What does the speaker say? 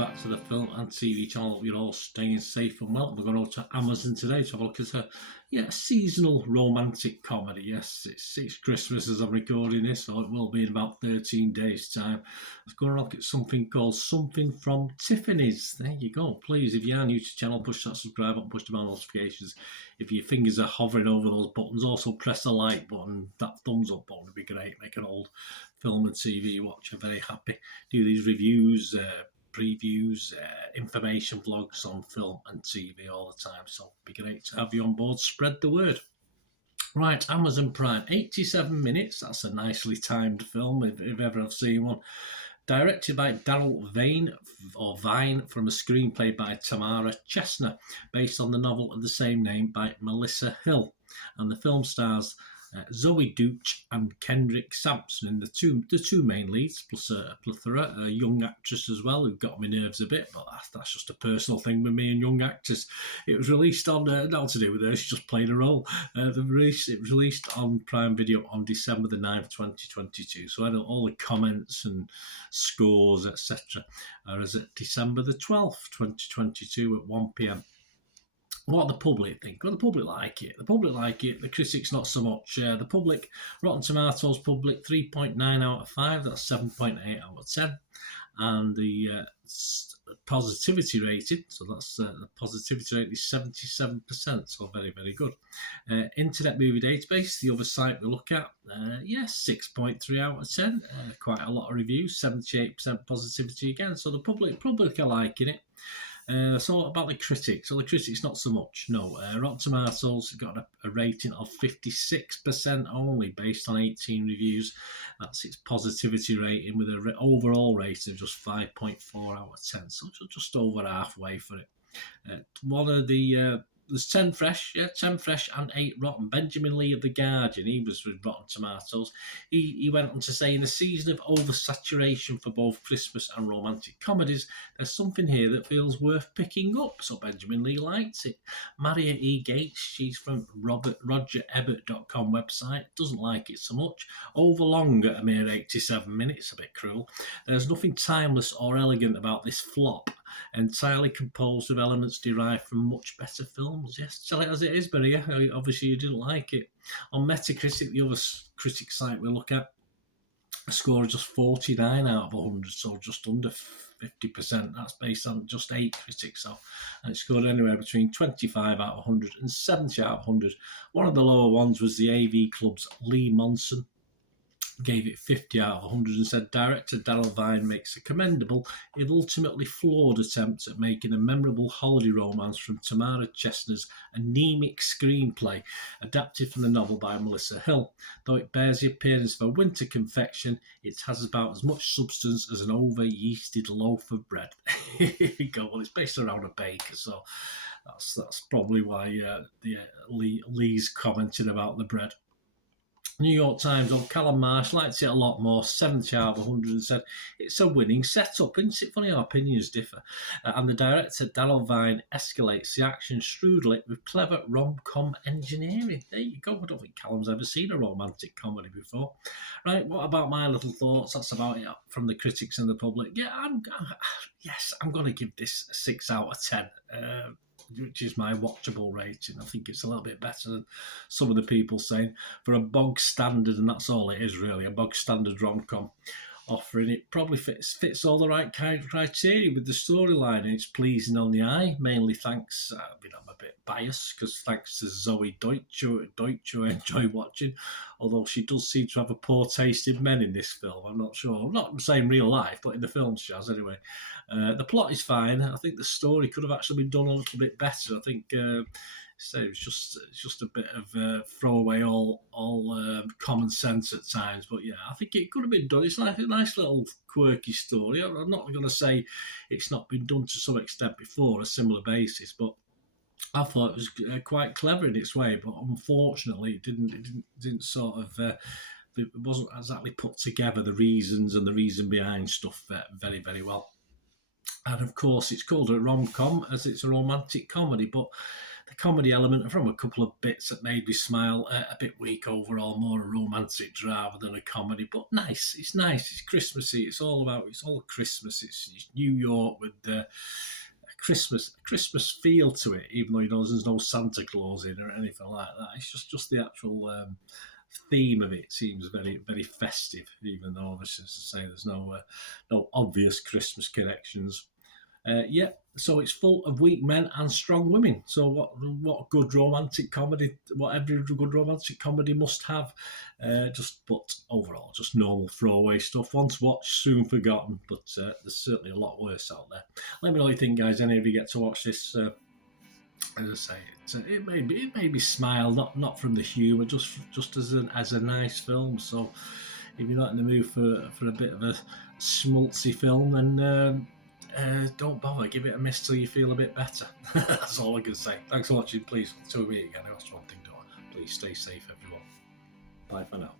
back to the film and TV channel. You're all staying safe and well. We're going over to Amazon today to have a look at a seasonal romantic comedy. Yes, it's Christmas as I'm recording this, so it will be in about 13 days' time. Let's go and look at something called Something from Tiffany'S. There you go. Please, if you are new to the channel, push that subscribe button, push the bell notifications. If your fingers are hovering over those buttons, also press the like button. That thumbs up button would be great. Make an old film and TV watcher very happy. Do these reviews, previews, information vlogs on film and TV all the time, so it'd be great to have you on board. Spread the word. Right, Amazon Prime, 87 minutes. That's a nicely timed film if ever I've seen one. Directed by Daryl Vine from a screenplay by Tamara Chestner, based on the novel of the same name by Melissa Hill. And the film stars Zoey, Deutch and Kendrick Sampson in the two main leads, plus a plethora, a young actress as well who got my nerves a bit, but that's just a personal thing with me and young actors. It was released on, not to do with her, she's just playing a role. It was released on Prime Video on December the 9th, 2022, so I know all the comments and scores, etc. are as at December the 12th, 2022 at 1 p.m. What the public think? Well, the public like it. The critics not so much. The public, Rotten Tomatoes public, 3.9 out of 5. That's 7.8 out of 10. And the positivity rating, so that's the positivity rate is 77%, so very, very good. Internet Movie Database, the other site we look at, 6.3 out of 10. Quite a lot of reviews, 78% positivity again. So the public are liking it. So about the critics. So the critics not so much. No, Rotten Tomatoes got a rating of 56% only based on 18 reviews. That's its positivity rating with an overall rating of just 5.4 out of 10. So just over halfway for it. One of the there's 10 fresh and 8 rotten. Benjamin Lee of The Guardian, he was with Rotten Tomatoes. He went on to say, in a season of oversaturation for both Christmas and romantic comedies, there's something here that feels worth picking up. So Benjamin Lee likes it. Maria E. Gates, she's from RogerEbert.com website, doesn't like it so much. Overlong at a mere 87 minutes, a bit cruel. There's nothing timeless or elegant about this flop, entirely composed of elements derived from much better films. Yes, tell it as it is, Maria. Obviously you didn't like it. On Metacritic, the other critic site we look at, a score of just 49 out of 100, so just under 50%. That's based on just 8 critics, and it scored anywhere between 25 out of 100 and 70 out of 100. One of the lower ones was the AV Club's Lee Monson, gave it 50 out of 100 and said director Daryl Vine makes a commendable, if ultimately flawed, attempt at making a memorable holiday romance from Tamara Chestner's anemic screenplay, adapted from the novel by Melissa Hill. Though it bears the appearance of a winter confection, it has about as much substance as an over-yeasted loaf of bread. Here we go. Well, it's based around a baker, so that's probably why Lee's commenting about the bread. New York Times on Callum Marsh liked it a lot more, 70 out of 100, and said it's a winning setup. Isn't it funny how opinions differ? And the director Daryl Vine escalates the action shrewdly with clever rom-com engineering. There you go. I don't think Callum's ever seen a romantic comedy before. Right, what about my little thoughts? That's about it from the critics and the public. Yeah, I'm going to give this a 6 out of 10. Which is my watchable rating. I think it's a little bit better than some of the people saying. For a bog standard, and that's all it is really, a bog standard rom-com offering, it probably fits all the right kind of criteria with the storyline, and it's pleasing on the eye, mainly thanks, I'm a bit biased, because thanks to Zoey Deutch, who I enjoy watching, although she does seem to have a poor taste in men in this film. I'm not sure. I'm not saying real life, but in the film she has anyway. The plot is fine. I think the story could have actually been done a little bit better. I think it's just a bit of throwaway all common sense at times, but yeah, I think it could have been done. It's like a nice little quirky story. I'm not going to say it's not been done to some extent before, a similar basis, but I thought it was quite clever in its way. But unfortunately, it didn't sort of. It wasn't exactly put together, the reasons and the reason behind stuff very, very well. And of course, it's called a rom-com as it's a romantic comedy, but the comedy element from a couple of bits that made me smile, a bit weak overall, more a romantic drama than a comedy, but nice. It's nice. It's Christmassy. It's all Christmas. It's New York with the Christmas feel to it, even though there's no Santa Claus in or anything like that. It's just the actual theme of it seems very festive, even though obviously, as I say, there's no obvious Christmas connections. Yeah, so it's full of weak men and strong women. So what good romantic comedy? What every good romantic comedy must have. But overall, just normal throwaway stuff. Once watched, soon forgotten. But there's certainly a lot worse out there. Let me know what you think, guys. Any of you get to watch this? As I say, it made me smile. Not from the humour, just as a nice film. So if you're not in the mood for a bit of a schmaltzy film, then don't bother. Give it a miss till you feel a bit better. That's all I can say. Thanks for watching. Please, until we meet again, that's one thing. Please stay safe, everyone. Bye for now.